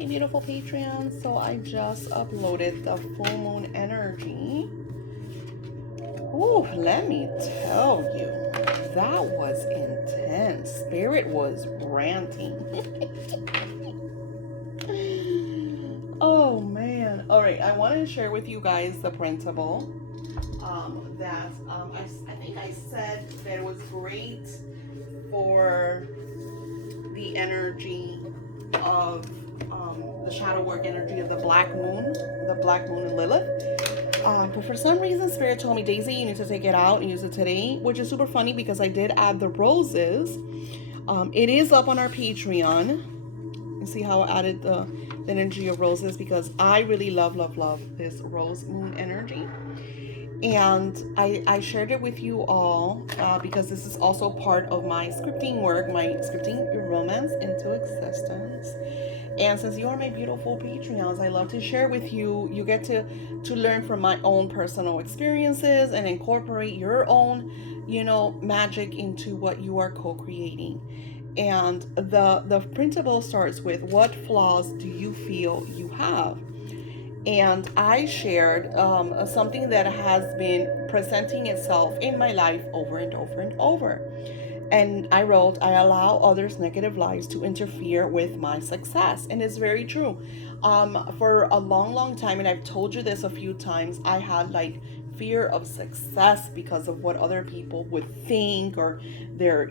Hey, beautiful Patreon. So I just uploaded the full moon energy. Ooh, let me tell you, that was intense. Spirit was ranting. Oh man. All right, I want to share with you guys the printable. I think I said that it was great for the energy of the shadow work energy of the black moon and Lilith. But for some reason, Spirit told me, Daisy, you need to take it out and use it today, which is super funny because I did add the roses. It is up on our Patreon. You see how I added the energy of roses because I really love, love, love this rose moon energy. And I shared it with you all because this is also part of my scripting work, my scripting your romance into existence. And since you are my beautiful Patreons, I love to share with you. You get to learn from my own personal experiences and incorporate your own, magic into what you are co-creating. And the printable starts with, what flaws do you feel you have? And I shared something that has been presenting itself in my life over and over and over. And I wrote, I allow others' negative lives to interfere with my success. And it's very true. For a long, long time, and I've told you this a few times, I had like fear of success because of what other people would think, or their,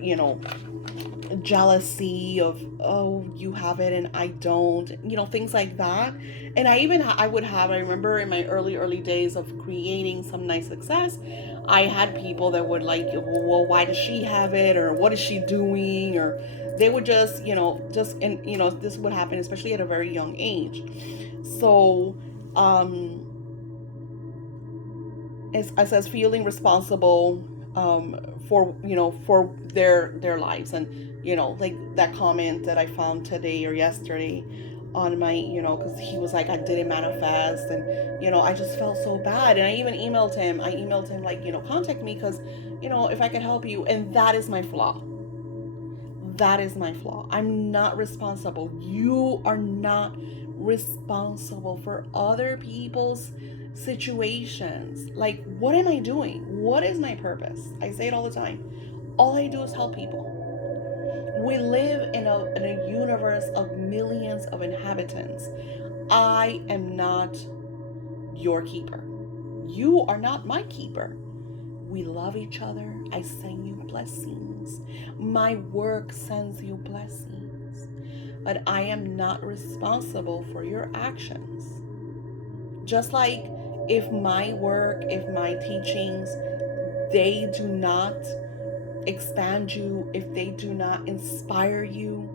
jealousy of, oh, you have it and I don't, things like that. And I remember in my early days of creating some nice success, I had people that would like, well, why does she have it, or what is she doing, or they would this would happen especially at a very young age. So um as says feeling responsible for their lives. And like that comment that I found today or yesterday on my, because he was like, I didn't manifest, and I just felt so bad. And I emailed him like, contact me, because if I could help you. And that is my flaw. That is my flaw. I'm not responsible. You are not responsible for other people's situations. Like, what am I doing? What is my purpose? I say it all the time. All I do is help people. We live in a universe of millions of inhabitants. I am not your keeper. You are not my keeper. We love each other. I send you blessings. My work sends you blessings. But I am not responsible for your actions. Just like if my work, if my teachings, they do not expand you, if they do not inspire you,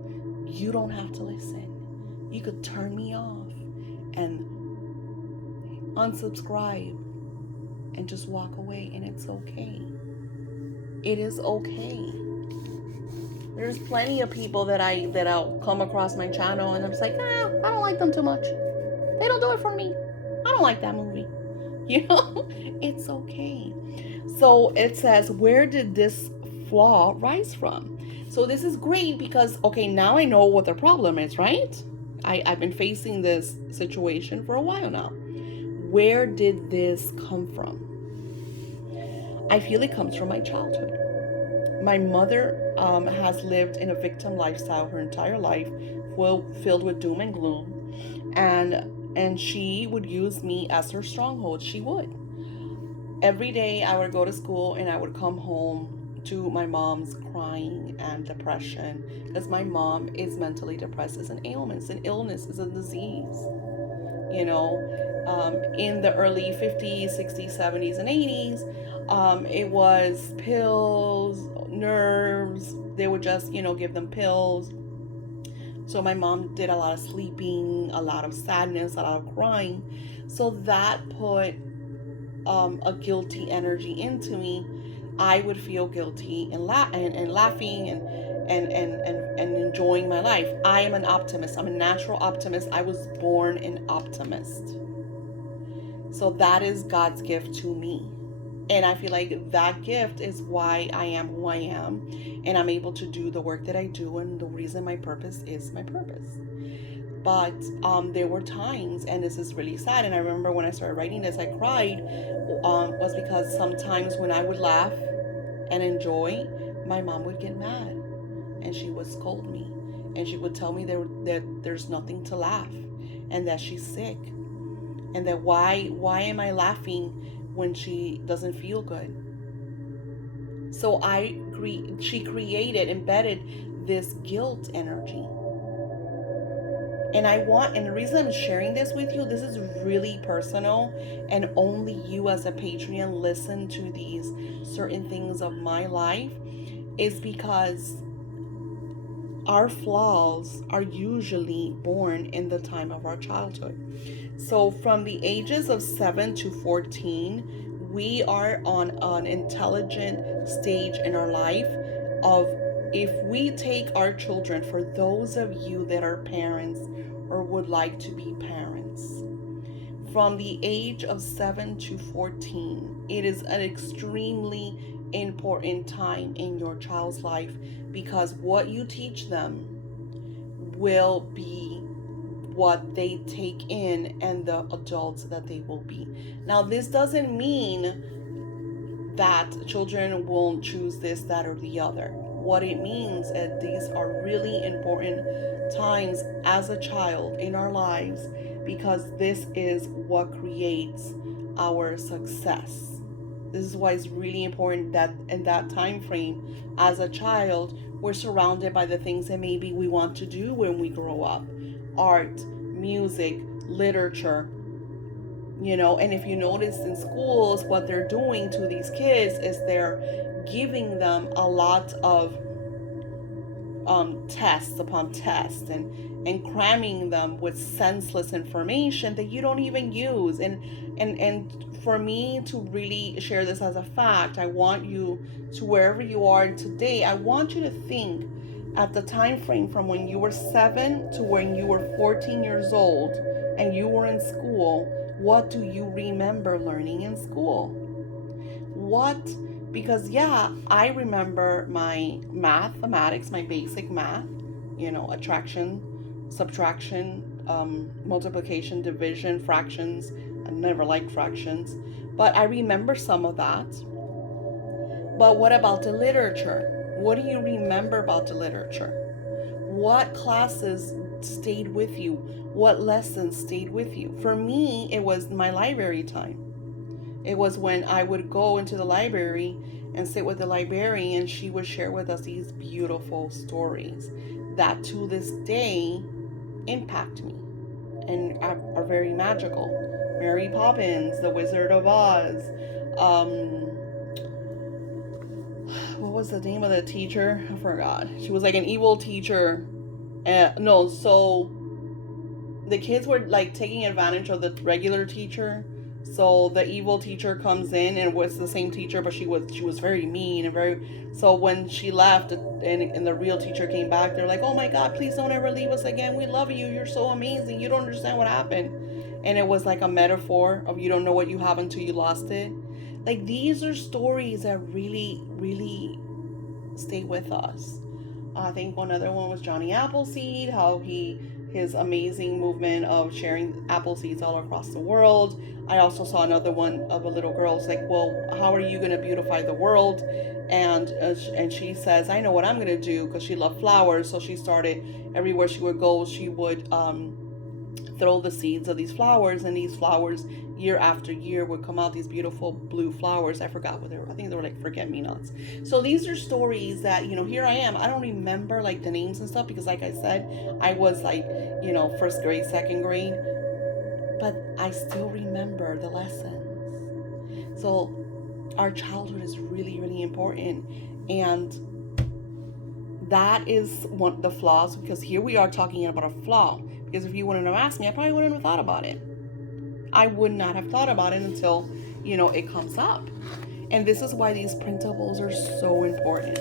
you don't have to listen. You could turn me off and unsubscribe and just walk away, and it's okay. It is okay. There's plenty of people that I'll come across my channel and I'm just like, I don't like them too much. They don't do it for me. I don't like that movie. It's okay. So it says, where did this flaw rise from? So this is great because, okay, now I know what the problem is, right? I've been facing this situation for a while now. Where did this come from? I feel it comes from my childhood. My mother has lived in a victim lifestyle her entire life, filled with doom and gloom, and she would use me as her stronghold. She would. Every day I would go to school and I would come home to my mom's crying and depression, because my mom is mentally depressed. It's an ailment, it's an illness, it's a disease. In the early 50s, 60s, 70s, and 80s, it was pills, nerves. They would just, give them pills. So my mom did a lot of sleeping, a lot of sadness, a lot of crying. So that put a guilty energy into me. I would feel guilty and laughing and enjoying my life. I am an optimist. I'm a natural optimist. I was born an optimist. So that is God's gift to me. And I feel like that gift is why I am who I am. And I'm able to do the work that I do. And the reason my purpose is my purpose. But there were times, and this is really sad, and I remember when I started writing this, I cried, was because sometimes when I would laugh and enjoy, my mom would get mad, and she would scold me, and she would tell me that there's nothing to laugh, and that she's sick, and that why am I laughing when she doesn't feel good? So she created, embedded this guilt energy. And the reason I'm sharing this with you, this is really personal, and only you as a Patreon listen to these certain things of my life, is because our flaws are usually born in the time of our childhood. So from the ages of 7 to 14, we are on an intelligent stage in our life of, if we take our children, for those of you that are parents or would like to be parents, from the age of 7 to 14, it is an extremely important time in your child's life, because what you teach them will be what they take in and the adults that they will be. Now, this doesn't mean that children won't choose this, that, or the other. What it means is these are really important times as a child in our lives, because this is what creates our success. This is why it's really important that in that time frame, as a child, we're surrounded by the things that maybe we want to do when we grow up: art, music, literature. And if you notice in schools, what they're doing to these kids is they're giving them a lot of tests upon tests, and cramming them with senseless information that you don't even use. And for me to really share this as a fact, I want you to, wherever you are today, I want you to think at the time frame from when you were 7 to when you were 14 years old and you were in school. What do you remember learning in school? Because I remember my mathematics, my basic math, attraction, subtraction, multiplication, division, fractions. I never liked fractions, but I remember some of that. But what about the literature? What do you remember about the literature? What classes stayed with you? What lessons stayed with you? For me, it was my library time. It was when I would go into the library and sit with the librarian. She would share with us these beautiful stories that to this day impact me and are very magical. Mary Poppins, The Wizard of Oz. What was the name of the teacher? I forgot. She was like an evil teacher. So the kids were like taking advantage of the regular teacher. So the evil teacher comes in, and was the same teacher, but she was very mean and very. So when she left, and the real teacher came back, they're like, "Oh my God, please don't ever leave us again. We love you. You're so amazing. You don't understand what happened." And it was like a metaphor of, you don't know what you have until you lost it. Like, these are stories that really, really stay with us. I think another one was Johnny Appleseed, how his amazing movement of sharing apple seeds all across the world. I also saw another one of a little girl. It's like, well, how are you going to beautify the world? And she says, I know what I'm going to do, because she loved flowers. So she started, everywhere she would go, she would throw the seeds of these flowers, and these flowers year after year would come out, these beautiful blue flowers. I forgot what they were. I think they were like forget-me-nots. So these are stories that, here I am. I don't remember like the names and stuff, because like I said, I was like, first grade, second grade, but I still remember the lessons. So our childhood is really, really important. And that is one the flaws, because here we are talking about a flaw. Because if you wouldn't have asked me, I probably wouldn't have thought about it. I would not have thought about it until, it comes up. And this is why these printables are so important.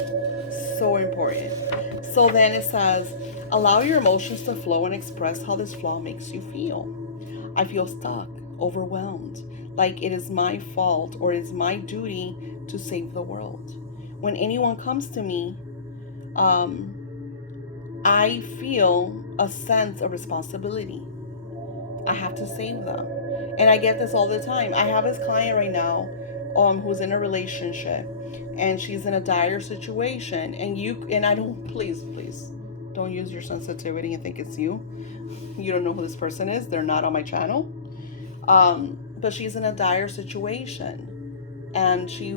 So important. So then it says, allow your emotions to flow and express how this flaw makes you feel. I feel stuck, overwhelmed, like it is my fault or it is my duty to save the world. When anyone comes to me, I feel a sense of responsibility. I have to save them. And I get this all the time. I have this client right now who's in a relationship, and she's in a dire situation, and I don't, please don't use your sensitivity and think it's you. You don't know who this person is. They're not on my channel. But she's in a dire situation, and she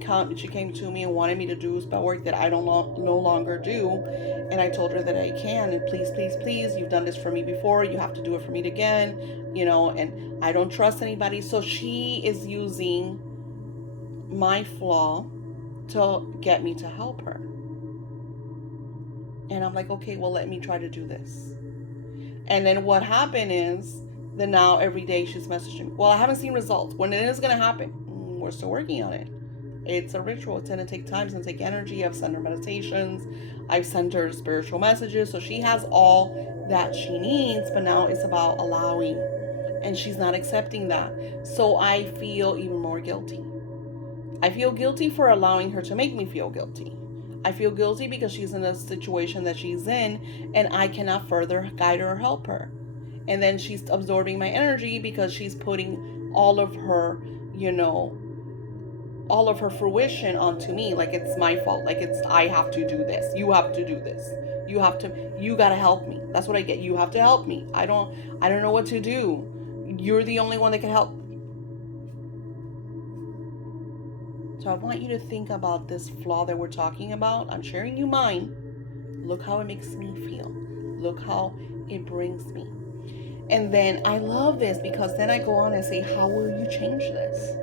came to me and wanted me to do spell work that I don't no longer do, and I told her that I can, and please, you've done this for me before, you have to do it for me again, and I don't trust anybody. So she is using my flaw to get me to help her, and I'm like, okay, well, let me try to do this. And then what happened is that now every day she's messaging, well, I haven't seen results. When it is going to happen? We're still working on it. It's a ritual. It's going to take time. It's going to take energy. I've sent her meditations. I've sent her spiritual messages. So she has all that she needs, but now it's about allowing. And she's not accepting that. So I feel even more guilty. I feel guilty for allowing her to make me feel guilty. I feel guilty because she's in a situation that she's in, and I cannot further guide her or help her. And then she's absorbing my energy because she's putting all of her, all of her fruition onto me. Like it's my fault. Like I have to do this. You have to do this. You gotta help me. That's what I get. You have to help me. I don't know what to do. You're the only one that can help. So I want you to think about this flaw that we're talking about. I'm sharing you mine. Look how it makes me feel. Look how it brings me. And then I love this because then I go on and say, how will you change this?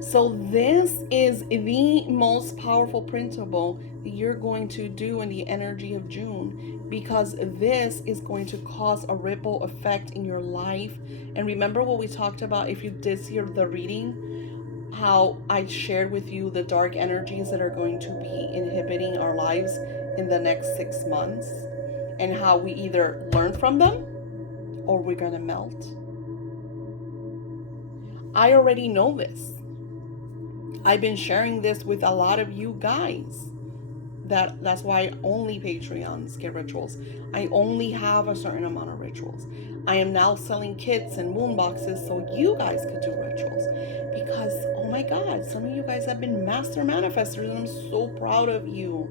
So this is the most powerful printable that you're going to do in the energy of June, because this is going to cause a ripple effect in your life. And remember what we talked about, if you did see the reading, how I shared with you the dark energies that are going to be inhibiting our lives in the next 6 months, and how we either learn from them or we're going to melt. I already know this. I've been sharing this with a lot of you guys. That's why only Patreons get rituals. I only have a certain amount of rituals. I am now selling kits and moon boxes so you guys could do rituals. Because, oh my God, some of you guys have been master manifestors, and I'm so proud of you.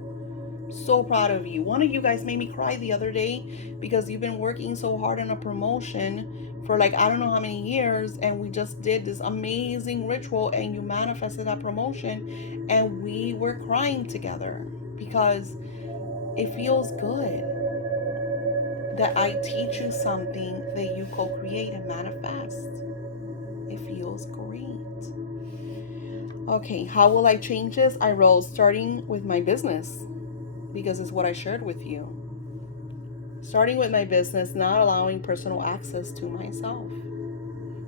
So proud of you. One of you guys made me cry the other day because you've been working so hard on a promotion for like I don't know how many years, and we just did this amazing ritual and you manifested that promotion, and we were crying together because it feels good that I teach you something that you co-create and manifest. It feels great. Okay, how will I change this? I wrote starting with my business, because it's what I shared with you. Starting with my business, not allowing personal access to myself.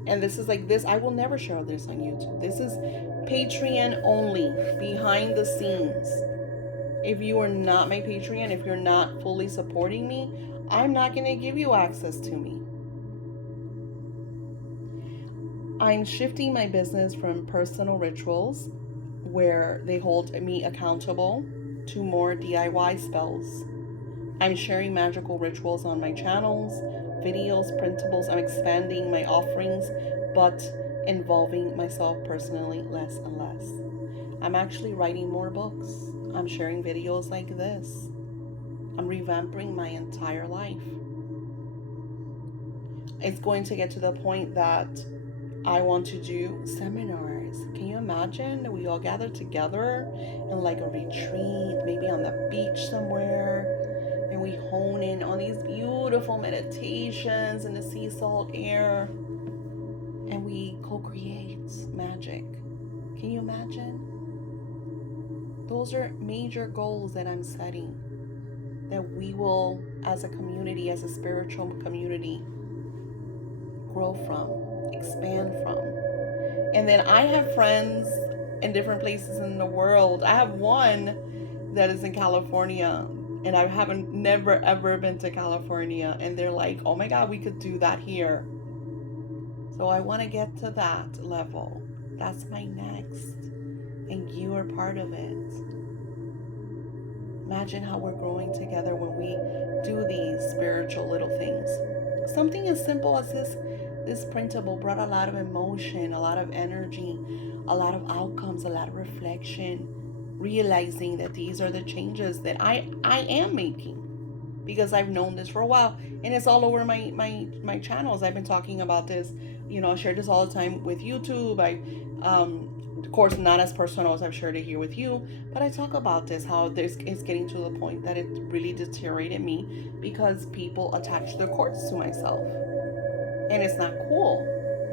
And this is like this, I will never share this on YouTube. This is Patreon only, behind the scenes. If you are not my Patreon, if you're not fully supporting me, I'm not going to give you access to me. I'm shifting my business from personal rituals, where they hold me accountable, to more DIY spells. I'm sharing magical rituals on my channels, videos, printables. I'm expanding my offerings, but involving myself personally less and less. I'm actually writing more books. I'm sharing videos like this. I'm revamping my entire life. It's going to get to the point that I want to do seminars. Can you imagine that we all gather together in like a retreat, maybe on the beach somewhere, and we hone in on these beautiful meditations in the sea salt air, and we co-create magic. Can you imagine? Those are major goals that I'm setting, that we will, as a community, as a spiritual community, grow from, expand from. And then I have friends in different places in the world. I have one that is in California, and I haven't never ever been to California, and they're like, oh my God, we could do that here. So I want to get to that level. That's my next, and you are part of it. Imagine how we're growing together when we do these spiritual little things. Something as simple as this printable brought a lot of emotion, a lot of energy, a lot of outcomes, a lot of reflection, realizing that these are the changes that I am making, because I've known this for a while, and it's all over my channels. I've been talking about this. I share this all the time with YouTube. I of course not as personal as I've shared it here with you, but I talk about this, how this is getting to the point that it really deteriorated me because people attach their cords to myself, and it's not cool.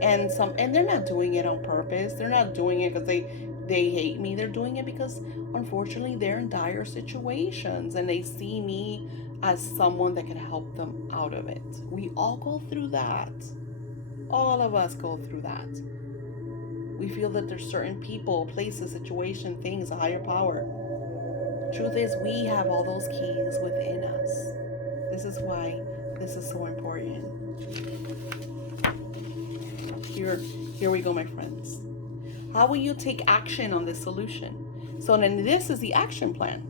And they're not doing it on purpose. They're not doing it because they hate me. They're doing it because unfortunately they're in dire situations and they see me as someone that can help them out of it. We all go through that. All of us go through that. We feel that there's certain people, places, situation, things, a higher power. Truth is, we have all those keys within us. This is why this is so important. Here we go, my friends. How will you take action on this solution? So then this is the action plan.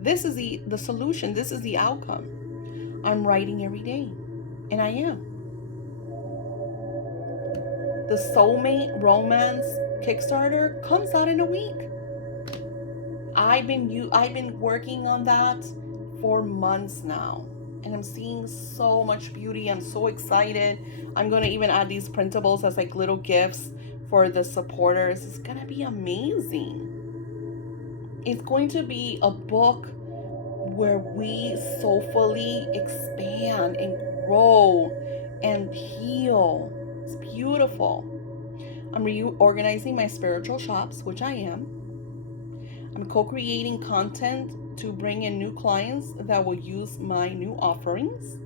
This is the solution. This is the outcome. I'm writing every day. And I am. The Soulmate Romance Kickstarter comes out in a week. I've been working on that for months now, and I'm seeing so much beauty. I'm so excited. I'm going to even add these printables as like little gifts for the supporters. It's going to be amazing. It's going to be a book where we soulfully expand and grow and heal. It's beautiful. I'm reorganizing my spiritual shops, which I am. I'm co-creating content to bring in new clients that will use my new offerings.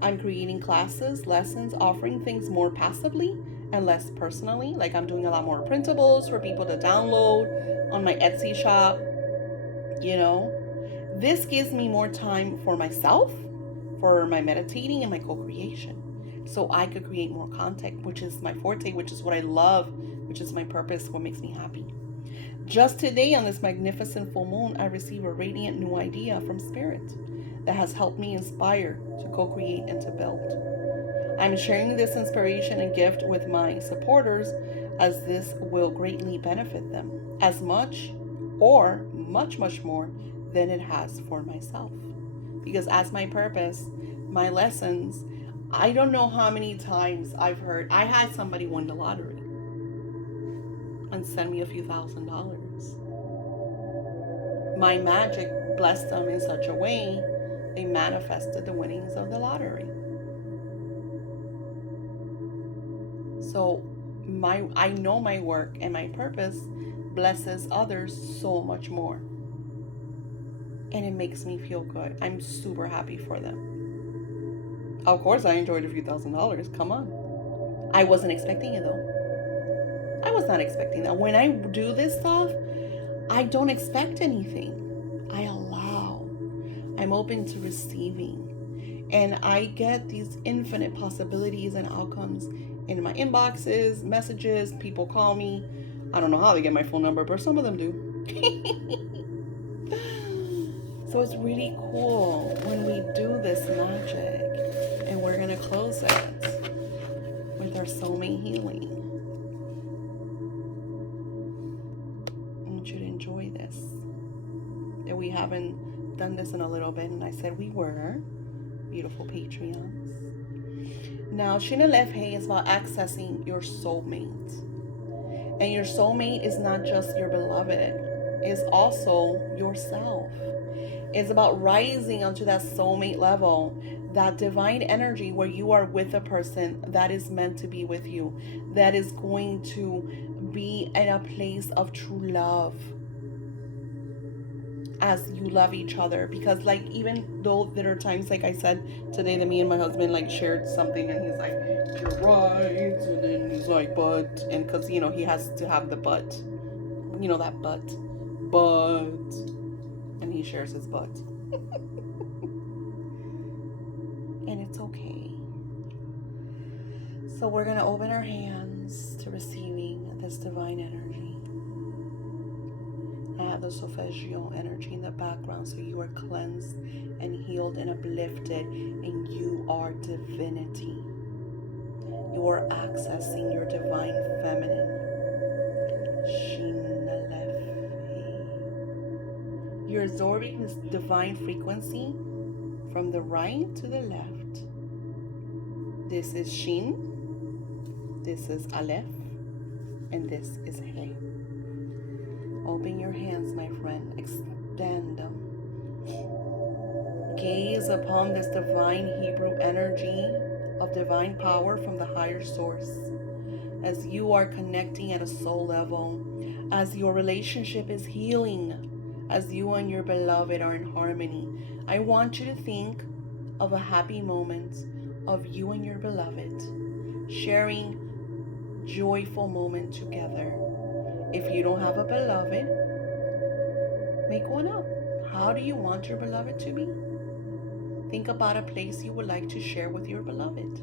I'm creating classes, lessons, offering things more passively and less personally. Like I'm doing a lot more printables for people to download on my Etsy shop. This gives me more time for myself, for my meditating and my co-creation. So I could create more content, which is my forte, which is what I love, which is my purpose, what makes me happy. Just today on this magnificent full moon, I received a radiant new idea from Spirit that has helped me inspire to co-create and to build. I'm sharing this inspiration and gift with my supporters, as this will greatly benefit them as much or much, much more than it has for myself. Because as my purpose, my lessons, I don't know how many times I've heard, I had somebody win the lottery and send me a few $1,000s. My magic blessed them in such a way, they manifested the winnings of the lottery. So I know my work and my purpose blesses others so much more. And it makes me feel good. I'm super happy for them. Of course, I enjoyed a few $1,000s. Come on. I wasn't expecting it though. I was not expecting that. When I do this stuff, I don't expect anything. I allow. I'm open to receiving. And I get these infinite possibilities and outcomes in my inboxes, messages. People call me. I don't know how they get my phone number, but some of them do. So it's really cool when we do this magic. And we're going to close it with our soulmate healing. I want you to enjoy this. And we haven't done this in a little bit, and I said we were. Beautiful Patreons. Now, Shina Lefhe is about accessing your soulmate. And your soulmate is not just your beloved. It's also yourself. It's about rising onto that soulmate level, that divine energy where you are with a person that is meant to be with you, that is going to be in a place of true love as you love each other. Because like, even though there are times, like I said today, that me and my husband like shared something and he's like, you're right, and then he's like, but, and because he has to have the but, that but, and he shares his butt. And it's okay. So we're going to open our hands to receiving this divine energy. have the solfeggio energy in the background, so you are cleansed and healed and uplifted, and you are divinity. You are accessing your divine feminine. You're absorbing this divine frequency from the right to the left. This is Shin, this is Aleph, and this is He. Open your hands, my friend. Extend them. Gaze upon this divine Hebrew energy of divine power from the higher source. As you are connecting at a soul level, as your relationship is healing, as you and your beloved are in harmony, I want you to think of a happy moment of you and your beloved sharing joyful moment together. If you don't have a beloved, make one up. How do you want your beloved to be? Think about a place you would like to share with your beloved.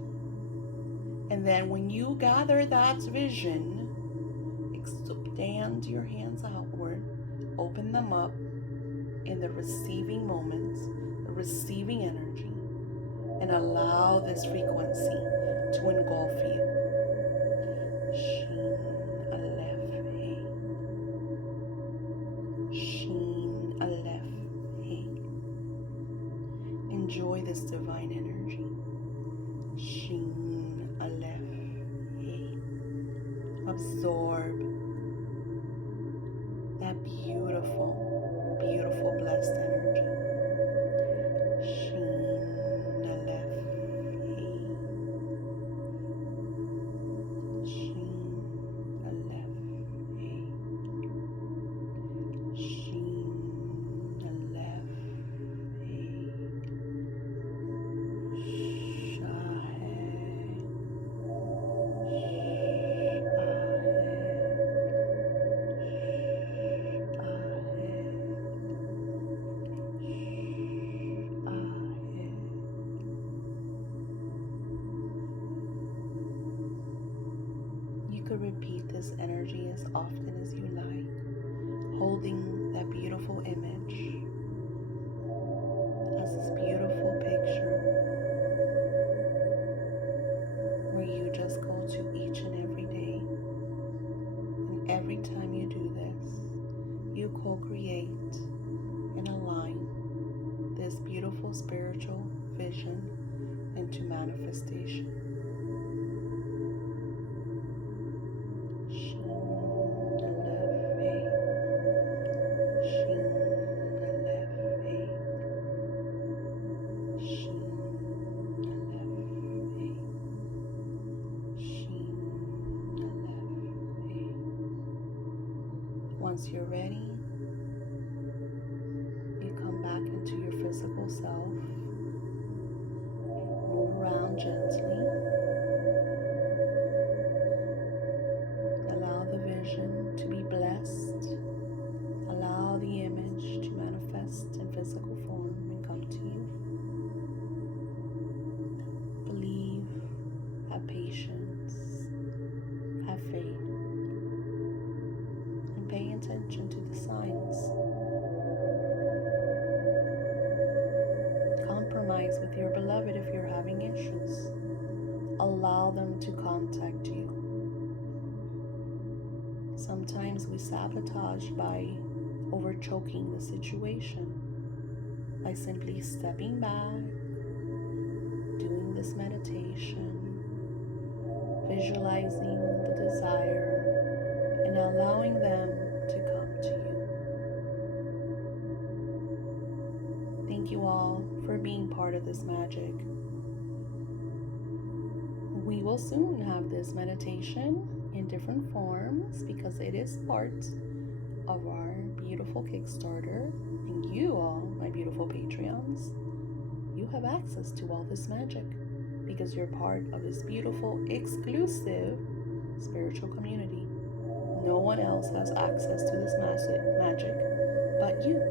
And then when you gather that vision, extend your hands outward, open them up in the receiving moments, the receiving energy, and allow this frequency to engulf you. Shin Aleph He. Shin Aleph He. Enjoy this divine energy. Shin Aleph He. Absorb that beautiful, beautiful blessed energy. Shin Aleph He. Shin Aleph He. Shin Aleph He. Repeat this energy as often as you like, holding that beautiful image as this beautiful picture where you just go to each and every day. And every time you do this, you co-create and align this beautiful spiritual vision into manifestation. Once you're ready, you come back into your physical self. Move around gently. Allow the vision to be blessed. Allow the image to manifest in physical form and come to you. Believe, have patience, have faith. Pay attention to the signs. Compromise with your beloved if you're having issues. Allow them to contact you. Sometimes we sabotage by over-choking the situation, by simply stepping back, doing this meditation, visualizing the desire, and allowing them to come to you. Thank you all for being part of this magic. We will soon have this meditation in different forms because it is part of our beautiful Kickstarter. And you all, my beautiful Patreons, you have access to all this magic because you're part of this beautiful, exclusive spiritual community. No one else has access to this magic but you.